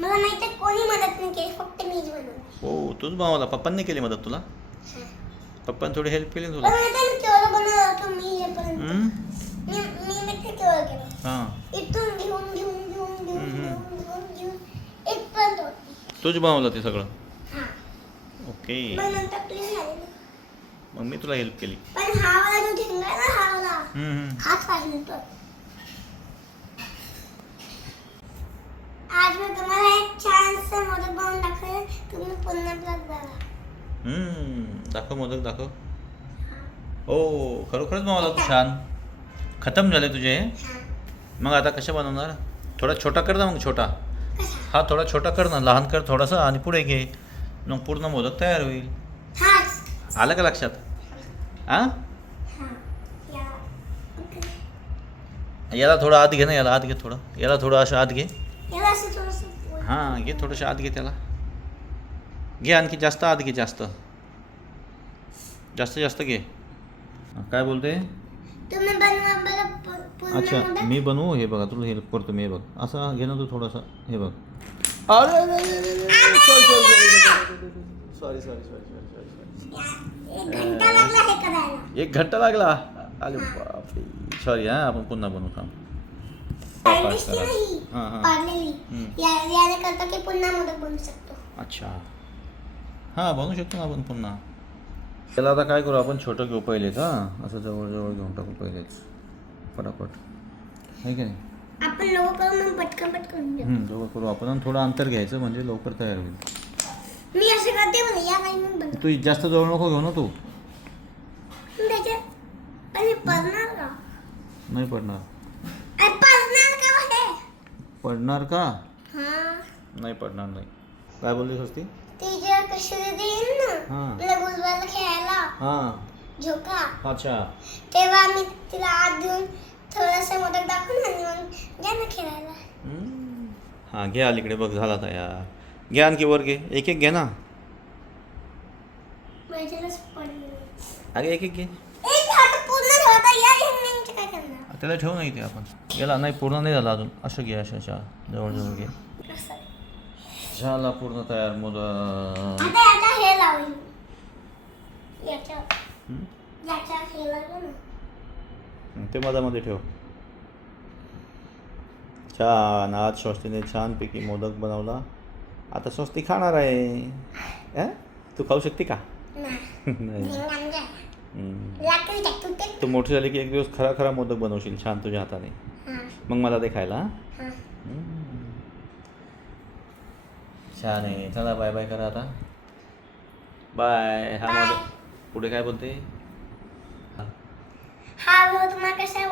मला माहिती कोणी मदत नाही केली, फक्त मीच बनवलं. हो तूच बनवला, पप्पांनी केली मदत तुला? पप्पांनी थोडी हेल्प केली तुला? पण आता मी केवढं बनवलं होतं मी येईपर्यंत. हम्म? मी माहिती केवढं केलं. हां इथून घेऊन घेऊन घेऊन घेऊन घेऊन घेऊन घेऊन इथपर्यंत होती. तूच बनवलं ते सगळं? हां. ओके. मग नंतर क्लीन झाली ना. मग मी तुला हेल्प केली. पण हा वाला जो ठेंगा आहे ना, हा वाला हाच पाहिजे तो. आज मी तुम्हाला एक छानसं मोदक बनवून दाखवेल. तुम्ही पुन्हा ब्लॉग बघा. दाखव मोदक दाखव. हो खरोखरच बनवला तू, छान. खतम झाले तुझे. हां. मग आता कशा बनवणार? थोडा छोटा कर ना, मग छोटा. कसा? हा थोडा छोटा कर ना, लहान कर थोडासा आणि पुढे घे. मग पूर्ण मोदक तयार होईल. हाच. आलं का लक्षात? हां हां. या. ओके. याला थोडं आत घे ना, याला आत घे थोडं, याला थोडं असं आत घे. याला असं थोडंसं. हां घे थोडंसं आत घे त्याला. घे आणखी जास्त आत घे, जास्त जास्त जास्त घे. काय बोलते? तुम्ही बनवा बरं पूर्ण अच्छा मोदक. मी बनवू? हे बघा तुला हेल्प करतो मी. हे बघ असं घे ना तू थोडंसं. हे बघ. अरे sorry sorry sorry sorry sorry एक घंटा लागला हे करायला. 1 घंटा लागला. अरे बापरे सॉरी. हां आपण पुन्हा बनवू थांब. सायंटिस्ट नाही. हां हां पाडलेली. याने करतो की पुन्हा मोदक बनवू शकतो. अच्छा हां बनवू शकतो ना आपण पुन्हा. त्याला आता काय करू आपण, छोटं घेऊ पहिलेच. हां असं जवळजवळ घेऊन टाकू पहिलेच फटाफट, आहे की नाही? आपण लवकर मग पटकन पटकन घेऊ. दोघं करू आपण आणि थोडं अंतर घ्यायचं म्हणजे लवकर तयार होईल. मी असं करते म्हणे या काही मग बनव. तू जास्त जवळ नको घेऊ ना तू. त्याच्यात आणि पडणार का? नाही पडणार. अरे पडणार का हे? पडणार का? हां. नाही पडणार नाही. काय बोललीस होती? ती जेव्हा कशी देईन ना हां मला गुलबाला खेळायला हां झोका, अच्छा तेव्हा मी तिला आत देऊन थोडंसं मोदक दाखवून आणि मग जा ना खेळायला. हां घे अलीकडे बघ, झाला तयार. घे आणखी वर घे, एक एक घे ना. माझ्यालाच पडलं. अगे एक एक घे. एक हात पूर्ण ठेवता या ह्यांनी काय करणार? त्याला ठेवू नाही ते आपण. याला नाही पूर्ण नाही झाला अजून. असं घे, अशा अशा जवळजवळ घे. असं. झाला पूर्ण तयार मोदक. आता याचा हे लावली. याच्या याच्या हे लावलं ना. ते मधामध्ये ठेव. छान. आज स्वस्तीने छानपैकी मोदक बनवला. आता स्वस्ती खाणार आहे. तू खाऊ शकते का? नाही. लाकडी टाकतो ते. तू मोठी झाली की एक दिवस खरा खरा मोदक बनवशील छान तुझ्या हाताने. हां. मग मला ते खायला. हां. छान आहे. चला बाय बाय करा आता. बाय. हा Bye. मोदक पुढे काय बोलते? हा व्हिडिओ तुम्हाला कसा